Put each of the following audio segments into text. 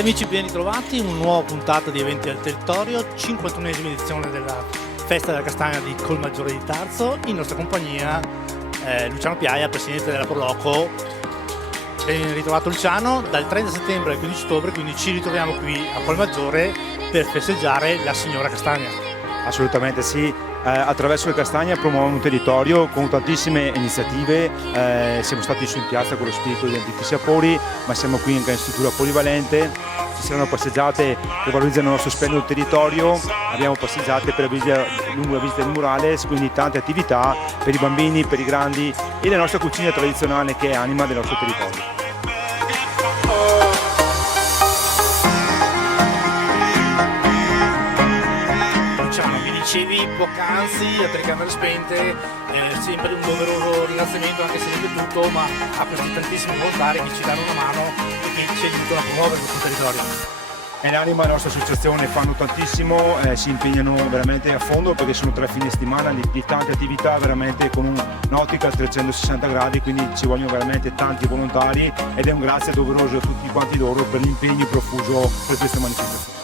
Cari amici, ben ritrovati in una nuova puntata di Eventi al Territorio, 51esima edizione della Festa della Castagna di Colmaggiore di Tarzo. In nostra compagnia Luciano Piaia, presidente della Proloco. Ben ritrovato Luciano, dal 30 settembre al 15 ottobre, quindi ci ritroviamo qui a Colmaggiore per festeggiare la signora Castagna. Assolutamente sì, attraverso le Castagne promuoviamo un territorio con tantissime iniziative, siamo stati su in piazza con lo spirito di antichi sapori, ma siamo qui anche in struttura polivalente, ci saranno passeggiate che valorizzano il nostro splendido territorio, abbiamo passeggiate per lungo la visita di murales, quindi tante attività per i bambini, per i grandi e la nostra cucina tradizionale che è anima del nostro territorio. Dicevi poc'anzi a telecamere spente, sempre un doveroso ringraziamento anche se ripetuto, ma a questi tantissimi volontari che ci danno una mano e che ci aiutano a promuovere il nostro territorio. È l'anima della nostra associazione, fanno tantissimo, si impegnano veramente a fondo perché sono 3 fine settimana di tante attività veramente con un'ottica a 360 gradi, quindi ci vogliono veramente tanti volontari ed è un grazie doveroso a tutti quanti loro per l'impegno profuso per queste manifestazioni.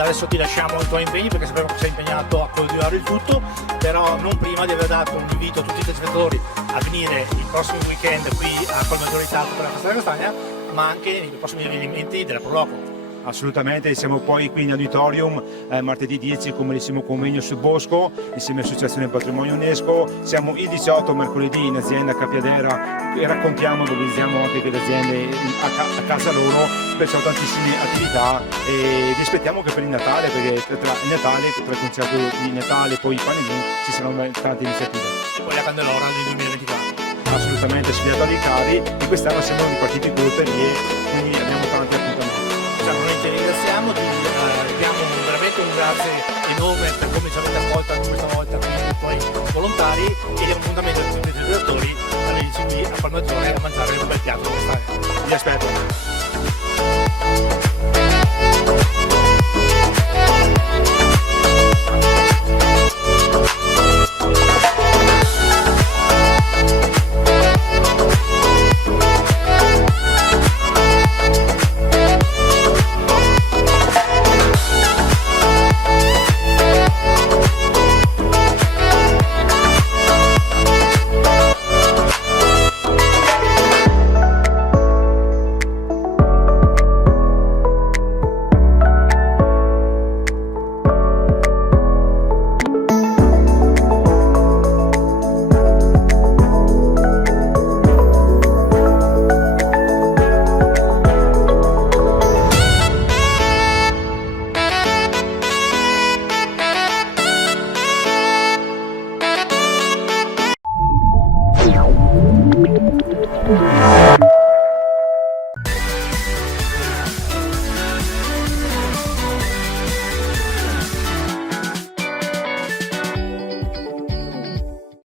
Adesso ti lasciamo i tuoi impegni perché sappiamo che sei impegnato a coordinare il tutto, però non prima di aver dato un invito a tutti i telespettatori a venire il prossimo weekend qui a Colmaggiore di Tarzo per la Festa della Castagna, ma anche nei prossimi avvenimenti della Proloco. Assolutamente, siamo poi qui in auditorium martedì 10 con bellissimo convegno sul bosco insieme all'Associazione Patrimonio UNESCO, siamo il 18 mercoledì in azienda Capiadera e raccontiamo, valorizziamo anche le aziende a casa loro, perciò tantissime attività e vi aspettiamo anche per il Natale, perché tra il Natale, tra il concerto di Natale e poi i panini ci saranno tante iniziative. E poi la Candelora del 2024. Assolutamente, sfidata dei carri e quest'anno siamo ripartiti con le lotterie, quindi abbiamo tanti appuntamenti. Noi ti ringraziamo, ti diamo veramente un grazie enorme per come ci avete accolto anche questa volta qui con i tuoi volontari e diamo appuntamento a tutti i telespettatori a venirci qui a Colmaggiore a mangiare un bel piatto di Castagna. Vi aspetto.